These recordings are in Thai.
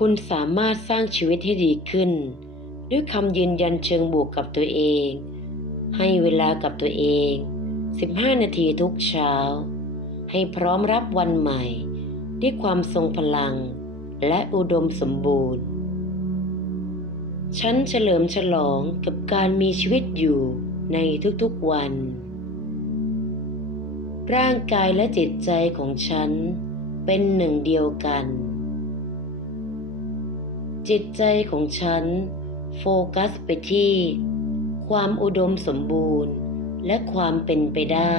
คุณสามารถสร้างชีวิตให้ดีขึ้น ด้วยคำยืนยันเชิงบวกกับตัวเอง ให้เวลากับตัวเอง 15 นาทีทุกเช้า ให้พร้อมรับวันใหม่ ด้วยความทรงพลัง และอุดมสมบูรณ์ ฉันเฉลิมฉลองกับการมีชีวิตอยู่ในทุกๆวัน ร่างกายและจิตใจของฉันเป็นหนึ่งเดียวกัน จิตใจของฉัน โฟกัสไปที่ ความอุดมสมบูรณ์ และความเป็นไปได้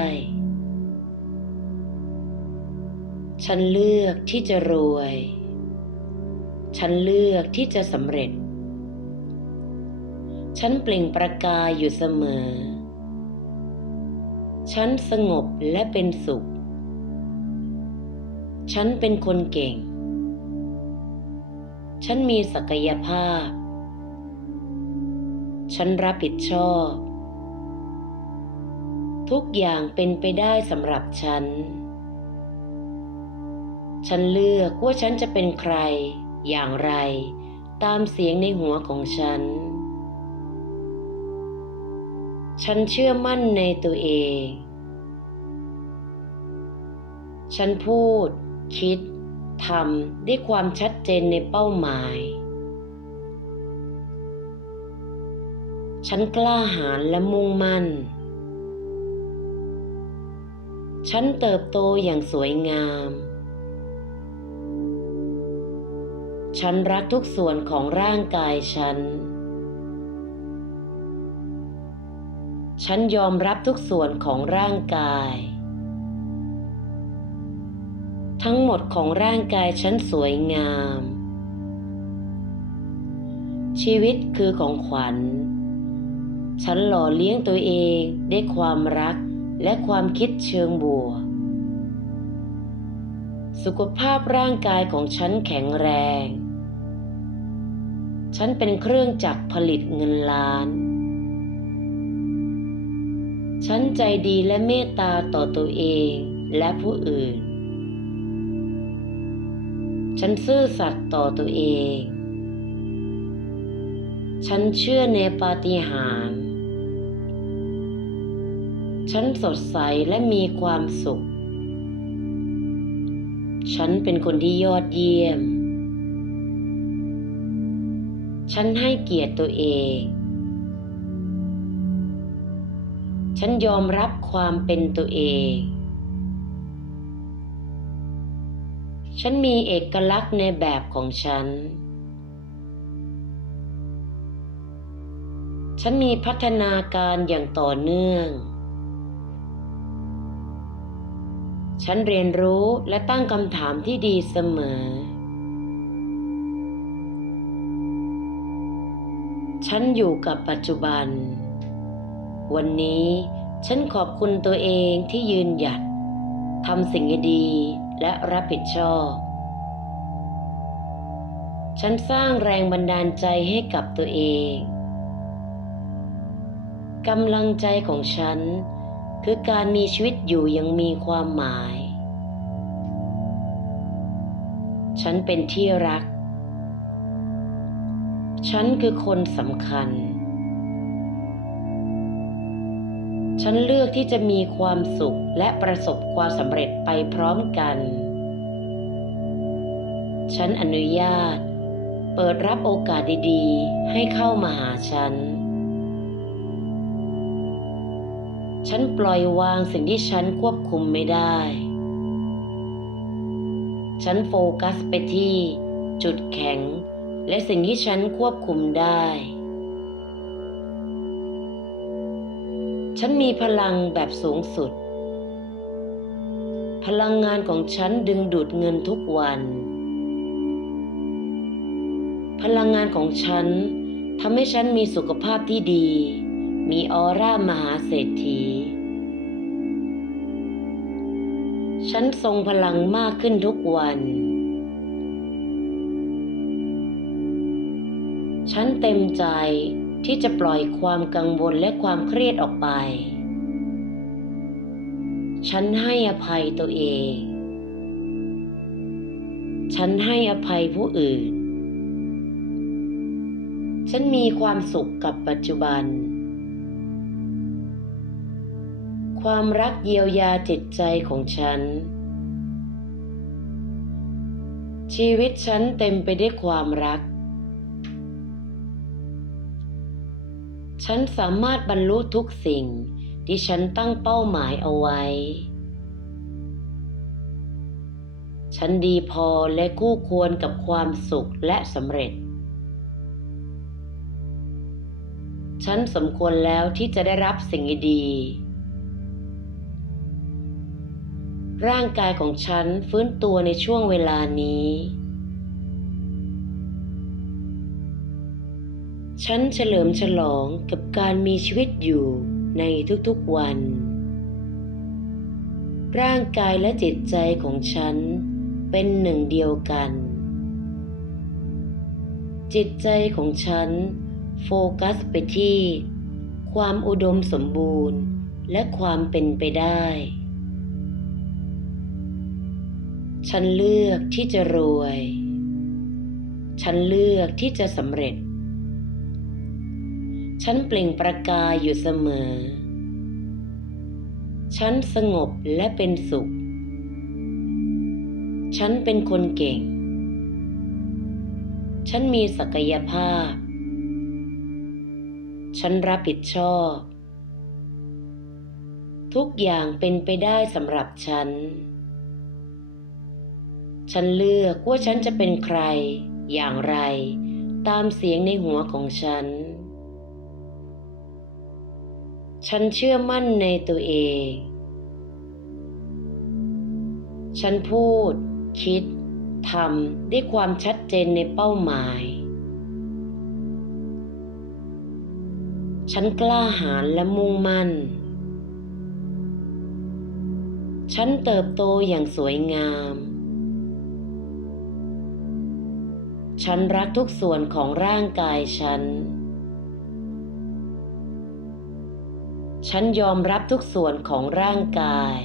ฉันเลือกที่จะรวย ฉันเลือกที่จะสำเร็จ ฉันเปล่งประกายอยู่เสมอ ฉันสงบและเป็นสุข ฉันเป็นคนเก่ง ฉันมีศักยภาพ ฉันรับผิดชอบ ทุกอย่างเป็นไปได้สำหรับฉัน ฉันเลือกว่าฉันจะเป็นใคร อย่างไร ตามเสียงในหัวของฉัน ฉันเชื่อมั่นในตัวเอง ฉันพูด คิด ทำด้วยความชัดเจนในเป้าหมาย ฉันกล้าหาญและมุ่งมั่น ฉันเติบโตอย่างสวยงาม ฉันรักทุกส่วนของร่างกายฉัน ฉันยอมรับทุกส่วนของร่างกาย ทั้งหมดของร่างกายฉันสวยงาม ชีวิตคือของขวัญ ฉันหล่อเลี้ยงตัวเองด้วยความรักและความคิดเชิงบวก สุขภาพร่างกายของฉันแข็งแรง ฉันเป็นเครื่องจักรผลิตเงินล้านฉันใจดีและเมตตาต่อตัวเองและผู้อื่น ฉันซื่อสัตย์ต่อตัวเอง ฉันเชื่อในปาฏิหาริย์ ฉันสดใสและมีความสุข ฉันเป็นคนที่ยอดเยี่ยม ฉันให้เกียรติตัวเอง ฉันยอมรับความเป็นตัวเอง ฉันมีเอกลักษณ์ในแบบของฉัน ฉันมีพัฒนาการอย่างต่อเนื่อง ฉันเรียนรู้และตั้งคำถามที่ดีเสมอ ฉันอยู่กับปัจจุบัน วันนี้ฉันขอบคุณตัวเองที่ยืนหยัดทำสิ่งดี และรับผิดชอบ ฉันสร้างแรงบันดาลใจให้กับตัวเองกำลังใจของฉัน คือการมีชีวิตอยู่ยังมีความหมาย ฉันเป็นที่รัก ฉันคือคนสำคัญ ฉันเลือกที่จะมีความสุขและประสบความสำเร็จไปพร้อมกัน ฉันอนุญาต เปิดรับโอกาสดีๆ ให้เข้ามาหาฉัน ฉันปล่อยวางสิ่งที่ฉันควบคุมไม่ได้ ฉันโฟกัสไปที่จุดแข็งและสิ่งที่ฉันควบคุมได้ ฉันมีพลังแบบสูงสุด พลังงานของฉันดึงดูดเงินทุกวัน พลังงานของฉันทำให้ฉันมีสุขภาพที่ดี มีออร่ามหาเศรษฐี ฉันทรงพลังมากขึ้นทุกวัน ฉันเต็มใจ ที่จะปล่อยความกังวลและความเครียดออกไป ฉันให้อภัยตัวเอง ฉันให้อภัยผู้อื่น ฉันมีความสุขกับปัจจุบัน ความรักเยียวยาจิตใจของฉัน ชีวิตฉันเต็มไปด้วยความรัก ฉันสามารถบรรลุทุกสิ่งที่ฉันตั้งเป้าหมายเอาไว้ ฉันดีพอและคู่ควรกับความสุขและสำเร็จ ฉันสมควรแล้วที่จะได้รับสิ่งดี ร่างกายของฉันฟื้นตัวในช่วงเวลานี้ ฉันเฉลิมฉลองกับการมีชีวิตอยู่ในทุกๆวัน ร่างกายและจิตใจของฉันเป็นหนึ่งเดียวกัน จิตใจของฉันโฟกัสไปที่ ความอุดมสมบูรณ์และความเป็นไปได้ ฉันเลือกที่จะรวย ฉันเลือกที่จะสำเร็จ ฉันเปล่งประกายอยู่เสมอ ฉันสงบและเป็นสุข ฉันเป็นคนเก่ง ฉันมีศักยภาพ ฉันรับผิดชอบ ทุกอย่างเป็นไปได้สำหรับฉัน ฉันเลือกว่าฉันจะเป็นใครอย่างไร ตามเสียงในหัวของฉัน ฉันเชื่อมั่นในตัวเอง ฉันพูด คิด ทำด้วยความชัดเจนในเป้าหมาย ฉันกล้าหาญและมุ่งมั่น ฉันเติบโตอย่างสวยงาม ฉันรักทุกส่วนของร่างกายฉัน ฉันยอมรับทุกส่วนของร่างกาย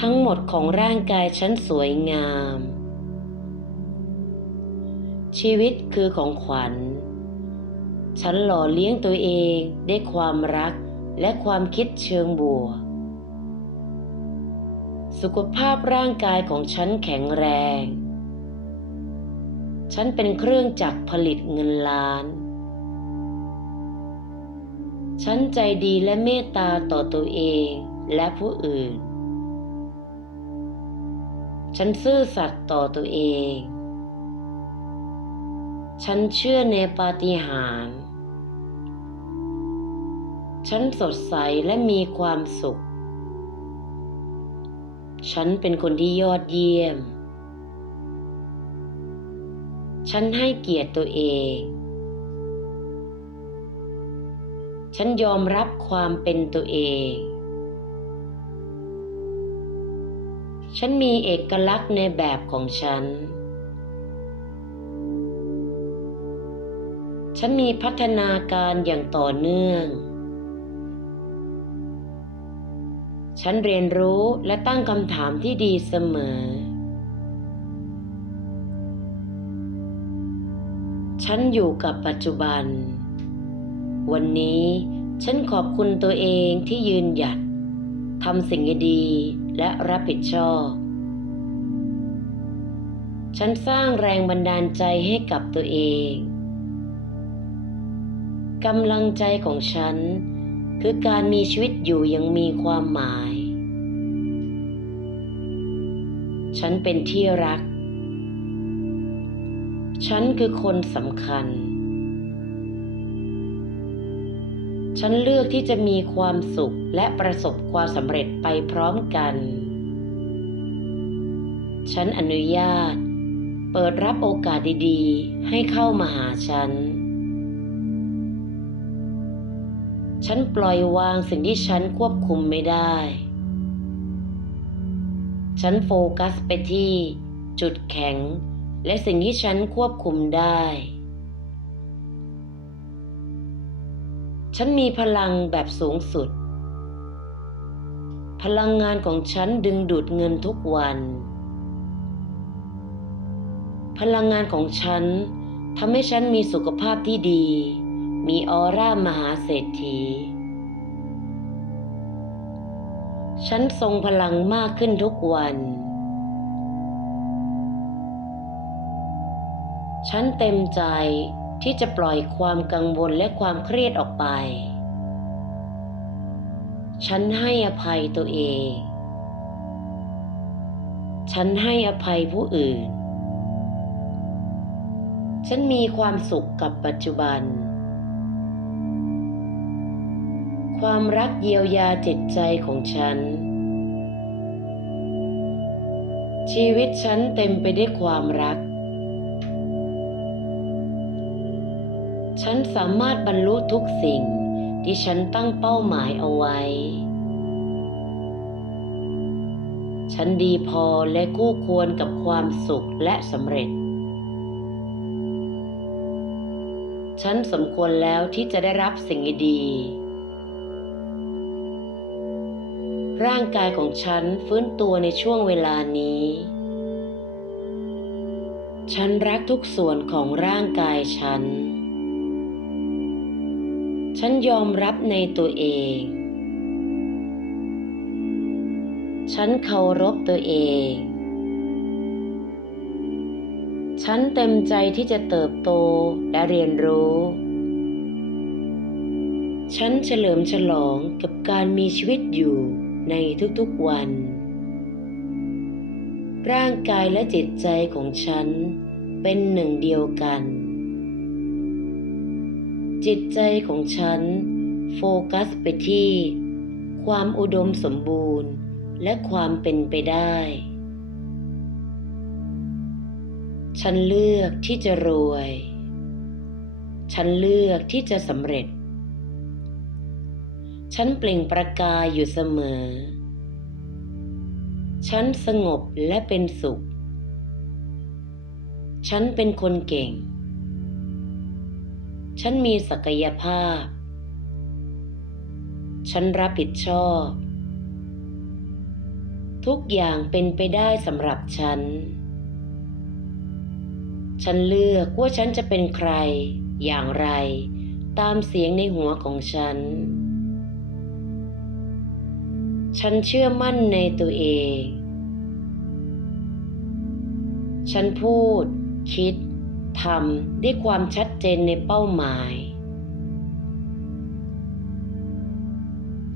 ทั้งหมดของร่างกายฉันสวยงาม ชีวิตคือของขวัญ ฉันหล่อเลี้ยงตัวเองด้วยความรักและความคิดเชิงบวก สุขภาพร่างกายของฉันแข็งแรง ฉันเป็นเครื่องจักรผลิตเงินล้าน ฉันใจดีและเมตตาต่อตัวเองและผู้อื่น ฉันซื่อสัตย์ต่อตัวเอง ฉันเชื่อในปาฏิหาริย์ ฉันสดใสและมีความสุข ฉันเป็นคนที่ยอดเยี่ยม ฉันให้เกียรติตัวเอง ฉันยอมรับความเป็นตัวเอง ฉันมีเอกลักษณ์ในแบบของฉัน ฉันมีพัฒนาการอย่างต่อเนื่อง ฉันเรียนรู้และตั้งคำถามที่ดีเสมอ ฉันอยู่กับปัจจุบันวันนี้ ฉันขอบคุณตัวเองที่ยืนหยัดทำสิ่งดีและรับผิดชอบ ฉันสร้างแรงบันดาลใจให้กับตัวเองกำลังใจของฉัน คือการมีชีวิตอยู่ยังมีความหมาย ฉันเป็นที่รัก ฉันคือคนสำคัญ ฉันเลือกที่จะมีความสุขและประสบความสำเร็จไปพร้อมกัน ฉันอนุญาต เปิดรับโอกาสดีๆ ให้เข้ามาหาฉัน ฉันปล่อยวางสิ่งที่ฉันควบคุมไม่ได้ ฉันโฟกัสไปที่จุดแข็ง และสิ่งที่ฉันควบคุมได้ ฉันมีพลังแบบสูงสุด พลังงานของฉันดึงดูดเงินทุกวัน พลังงานของฉันทำให้ฉันมีสุขภาพที่ดี มีออร่ามหาเศรษฐี ฉันทรงพลังมากขึ้นทุกวัน ฉันเต็มใจ ที่จะปล่อยความกังวลและความเครียดออกไป ฉันให้อภัยตัวเอง ฉันให้อภัยผู้อื่น ฉันมีความสุขกับปัจจุบัน ความรักเยียวยาจิตใจของฉัน ชีวิตฉันเต็มไปด้วยความรัก ฉันสามารถบรรลุทุกสิ่งที่ฉันตั้งเป้าหมายเอาไว้ ฉันดีพอและคู่ควรกับความสุขและสำเร็จ ฉันสมควรแล้วที่จะได้รับสิ่งดี ร่างกายของฉันฟื้นตัวในช่วงเวลานี้ ฉันรักทุกส่วนของร่างกายฉัน ฉันยอมรับในตัวเอง ฉันเคารพตัวเอง ฉันเต็มใจที่จะเติบโตและเรียนรู้ ฉันเฉลิมฉลองกับการมีชีวิตอยู่ในทุกๆวัน ร่างกายและจิตใจของฉันเป็นหนึ่งเดียวกัน จิตใจของฉัน โฟกัสไปที่ ความอุดมสมบูรณ์ และความเป็นไปได้ ฉันเลือกที่จะรวย ฉันเลือกที่จะสำเร็จ ฉันเปล่งประกายอยู่เสมอ ฉันสงบและเป็นสุข ฉันเป็นคนเก่ง ฉันมีศักยภาพ ฉันรับผิดชอบ ทุกอย่างเป็นไปได้สำหรับฉัน ฉันเลือกว่าฉันจะเป็นใคร อย่างไร ตามเสียงในหัวของฉัน ฉันเชื่อมั่นในตัวเอง ฉันพูด คิด ทำด้วยความชัดเจนในเป้าหมาย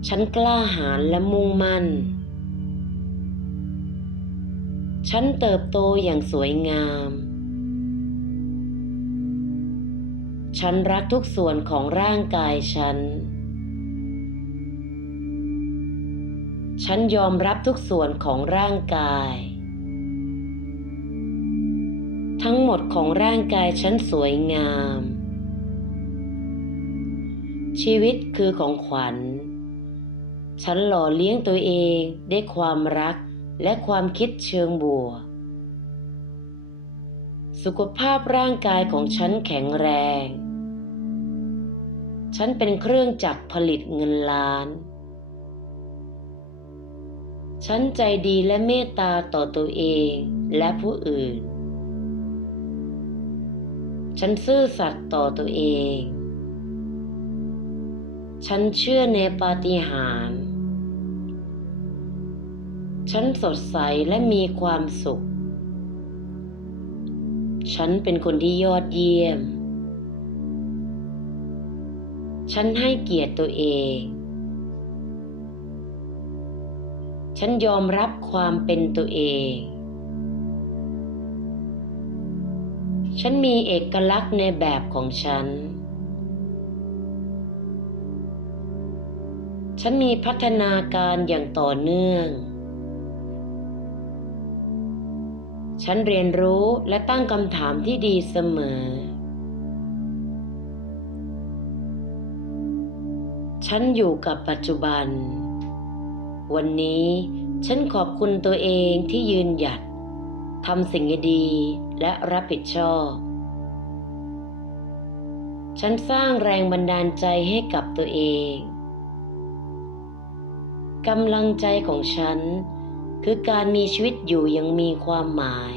ฉันกล้าหาญและมุ่งมั่น ฉันเติบโตอย่างสวยงาม ฉันรักทุกส่วนของร่างกายฉัน ฉันยอมรับทุกส่วนของร่างกาย ทั้งหมดของร่างกายฉันสวยงาม ชีวิตคือของขวัญ ฉันหล่อเลี้ยงตัวเองด้วยความรักและความคิดเชิงบวก สุขภาพร่างกายของฉันแข็งแรง ฉันเป็นเครื่องจักรผลิตเงินล้าน ฉันใจดีและเมตตาต่อตัวเองและผู้อื่น ฉันซื่อสัตย์ต่อตัวเอง ฉันเชื่อในปาฏิหาริย์ ฉันสดใสและมีความสุข ฉันเป็นคนที่ยอดเยี่ยม ฉันให้เกียรติตัวเอง ฉันยอมรับความเป็นตัวเอง ฉันมีเอกลักษณ์ในแบบของฉัน ฉันมีพัฒนาการอย่างต่อเนื่อง ฉันเรียนรู้และตั้งคำถามที่ดีเสมอ ฉันอยู่กับปัจจุบัน วันนี้ฉันขอบคุณตัวเองที่ยืนหยัดทำสิ่งดี และรับผิดชอบ ฉันสร้างแรงบันดาลใจให้กับตัวเองกำลังใจของฉัน คือการมีชีวิตอยู่ยังมีความหมาย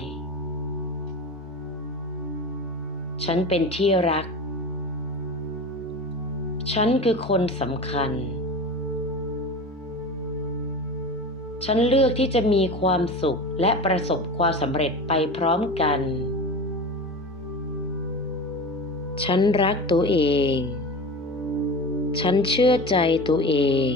ฉันเป็นที่รัก ฉันคือคนสำคัญ ฉันเลือกที่จะมีความสุขและประสบความสำเร็จไปพร้อมกัน ฉันรักตัวเอง ฉันเชื่อใจตัวเอง